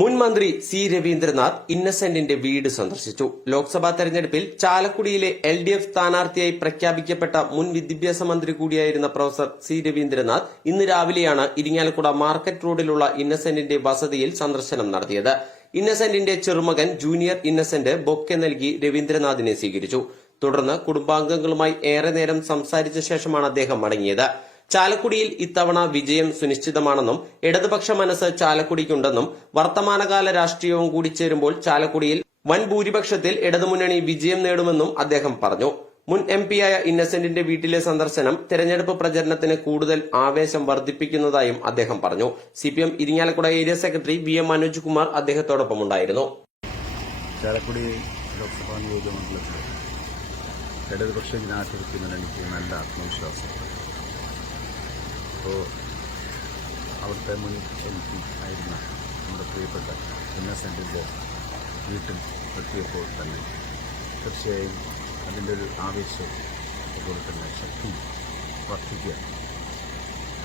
മുൻ മന്ത്രി സി രവീന്ദ്രനാഥ് ഇന്നസെന്റിന്റെ വീട് സന്ദർശിച്ചു. ലോക്സഭാ തെരഞ്ഞെടുപ്പിൽ ചാലക്കുടിയിലെ എൽ ഡി എഫ് സ്ഥാനാർത്ഥിയായി പ്രഖ്യാപിക്കപ്പെട്ട മുൻ വിദ്യാഭ്യാസ മന്ത്രി കൂടിയായിരുന്ന പ്രൊഫസർ സി രവീന്ദ്രനാഥ് ഇന്ന് രാവിലെയാണ് ഇരിങ്ങാലക്കുട മാർക്കറ്റ് റോഡിലുള്ള ഇന്നസെന്റിന്റെ വസതിയിൽ സന്ദർശനം നടത്തിയത്. ഇന്നസെന്റിന്റെ ചെറുമകൻ ജൂനിയർ ഇന്നസെന്റ് ബൊക്കെ നൽകി രവീന്ദ്രനാഥിനെ സ്വീകരിച്ചു. തുടർന്ന് കുടുംബാംഗങ്ങളുമായി ഏറെ നേരം സംസാരിച്ച ശേഷമാണ് അദ്ദേഹം മടങ്ങിയത്. ചാലക്കുടിയിൽ ഇത്തവണ വിജയം സുനിശ്ചിതമാണെന്നും ഇടതുപക്ഷ മനസ്സ് ചാലക്കുടിക്കുണ്ടെന്നും വർത്തമാനകാല രാഷ്ട്രീയവും കൂടി ചേരുമ്പോൾ ചാലക്കുടിയിൽ വൻ ഭൂരിപക്ഷത്തിൽ ഇടതുമുന്നണി വിജയം നേടുമെന്നും അദ്ദേഹം പറഞ്ഞു. മുൻ എം പിയായ ഇന്നസെന്റിന്റെ വീട്ടിലെ സന്ദർശനം തെരഞ്ഞെടുപ്പ് പ്രചരണത്തിന് കൂടുതൽ ആവേശം വർദ്ധിപ്പിക്കുന്നതായും അദ്ദേഹം പറഞ്ഞു. CPM Irinjalakuda area secretary V M Manoj Kumar അദ്ദേഹത്തോടൊപ്പമുണ്ടായിരുന്നു. Chalakudy Lok Sabha നിയോജകമണ്ഡലത്തിൽ ഇടതുപക്ഷ ജനാധിപത്യ നല്ല ആത്മവിശ്വാസം. അപ്പോൾ അവിടുത്തെ മുൻ എം പി ആയിരുന്ന നമ്മുടെ പ്രിയപ്പെട്ട ഇന്നസെന്റിന്റെ വീട്ടിൽ എത്തിയപ്പോൾ തന്നെ തീർച്ചയായും അതിന്റെ ഒരു ആവേശവും അതുപോലെ തന്നെ ശക്തി വർദ്ധിക്കുക.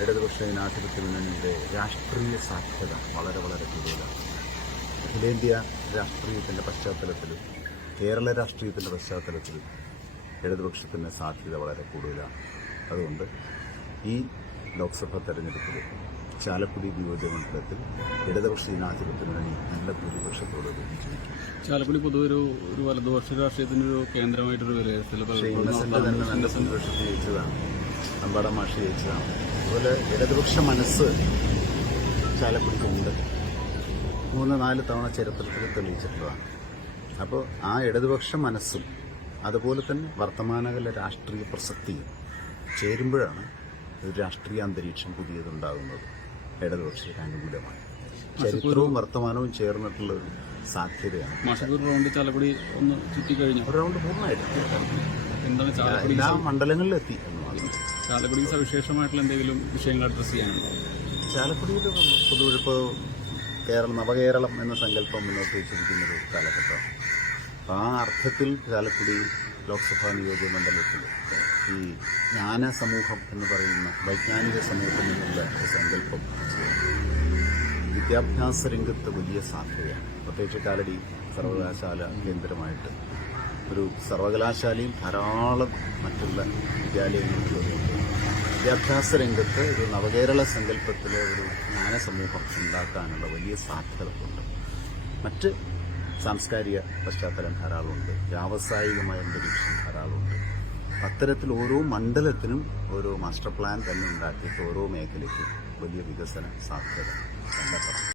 ഇടതുപക്ഷ ജനാധിപത്യ മുന്നണിയുടെ രാഷ്ട്രീയ സാധ്യത വളരെ വളരെ കൂടുതലാണ്. അഖിലേന്ത്യാ രാഷ്ട്രീയത്തിന്റെ പശ്ചാത്തലത്തിലും കേരള രാഷ്ട്രീയത്തിന്റെ പശ്ചാത്തലത്തിലും ഇടതുപക്ഷത്തിന്റെ സാധ്യത വളരെ കൂടുതലാണ്. അതുകൊണ്ട് ഈ ലോക്സഭാ തെരഞ്ഞെടുപ്പിൽ ചാലക്കുടി നിയോജകമണ്ഡലത്തിൽ ഇടതുപക്ഷ ജനാധിപത്യ മുന്നണി നല്ല ഭൂരിപക്ഷത്തോടെ വിജയിക്കും. ചാലക്കുടി പൊതുവെ ഒരു ഒരു വലതുപക്ഷ രാഷ്ട്രീയത്തിന്റെ ഒരു കേന്ദ്രമായിട്ടൊരു വിലയിരുത്തൽ പക്ഷേ ഇന്നസെന്റ് തന്നെ നല്ല ഭൂരിപക്ഷത്തിൽ ജയിച്ചതാണ്. അമ്പാട മാഷി ജയിച്ചതാണ്. അതുപോലെ ഇടതുപക്ഷ മനസ്സ് ചാലക്കുടിക്കുണ്ട് മൂന്ന് നാല് തവണ ചരിത്രത്തിൽ തെളിയിച്ചിട്ടുള്ളതാണ്. അപ്പോൾ ആ ഇടതുപക്ഷ മനസ്സും അതുപോലെ തന്നെ വർത്തമാനകാല രാഷ്ട്രീയ പ്രസക്തിയും ചേരുമ്പോഴാണ് ഒരു രാഷ്ട്രീയ അന്തരീക്ഷം പുതിയതുണ്ടാകുന്നത് ഇടതുപക്ഷത്തിന് അനുകൂലമായി. ചരിത്രവും വർത്തമാനവും ചേർന്നിട്ടുള്ള ഒരു സാധ്യതയാണ്. റൗണ്ട് ചാലക്കുടി ഒന്ന് ചുറ്റിക്കഴിഞ്ഞു? ഒരു റൗണ്ട് പൂർണമായിട്ട്. എല്ലാ മണ്ഡലങ്ങളിലെത്തി ചാലക്കുടി സവിശേഷമായിട്ടുള്ള എന്തെങ്കിലും വിഷയങ്ങൾ അഡ്രസ് ചെയ്യാനുണ്ടോ? ചാലക്കുടിയിൽ പൊതുവെ ഇപ്പോൾ കേരളം നവകേരളം എന്ന സങ്കല്പം മുന്നോട്ട് വെച്ചിരിക്കുന്ന ഒരു കാലഘട്ടമാണ് ആ അർത്ഥത്തിൽ ചാലക്കുടി ലോക്സഭാ നിയോജക മണ്ഡലത്തിൽ ഈ ജ്ഞാന സമൂഹം എന്ന് പറയുന്ന വൈജ്ഞാനിക സമൂഹത്തിൽ നിന്നുള്ള ഒരു സങ്കല്പം വിദ്യാഭ്യാസ രംഗത്ത് വലിയ സാധ്യതയാണ്. പ്രത്യേകിച്ച് കാലടി സർവകലാശാല കേന്ദ്രമായിട്ട്. ഒരു സർവകലാശാലയും ധാരാളം മറ്റുള്ള വിദ്യാലയങ്ങളുള്ളതുകൊണ്ട് വിദ്യാഭ്യാസ രംഗത്ത് ഒരു നവകേരള സങ്കല്പത്തിലെ ഒരു ജ്ഞാന സമൂഹം ഉണ്ടാക്കാനുള്ള വലിയ സാധ്യതകളുണ്ട്. മറ്റ് സാംസ്കാരിക പശ്ചാത്തലം ധാരാളമുണ്ട്. വ്യാവസായികമായ അന്തരീക്ഷം ധാരാളമുണ്ട്. അത്തരത്തിൽ ഓരോ മണ്ഡലത്തിനും ഓരോ മാസ്റ്റർ പ്ലാൻ തന്നെ ഉണ്ടാക്കിയിട്ട് ഓരോ മേഖലയ്ക്കും വലിയ വികസന സാധ്യത കണ്ടെത്തണം.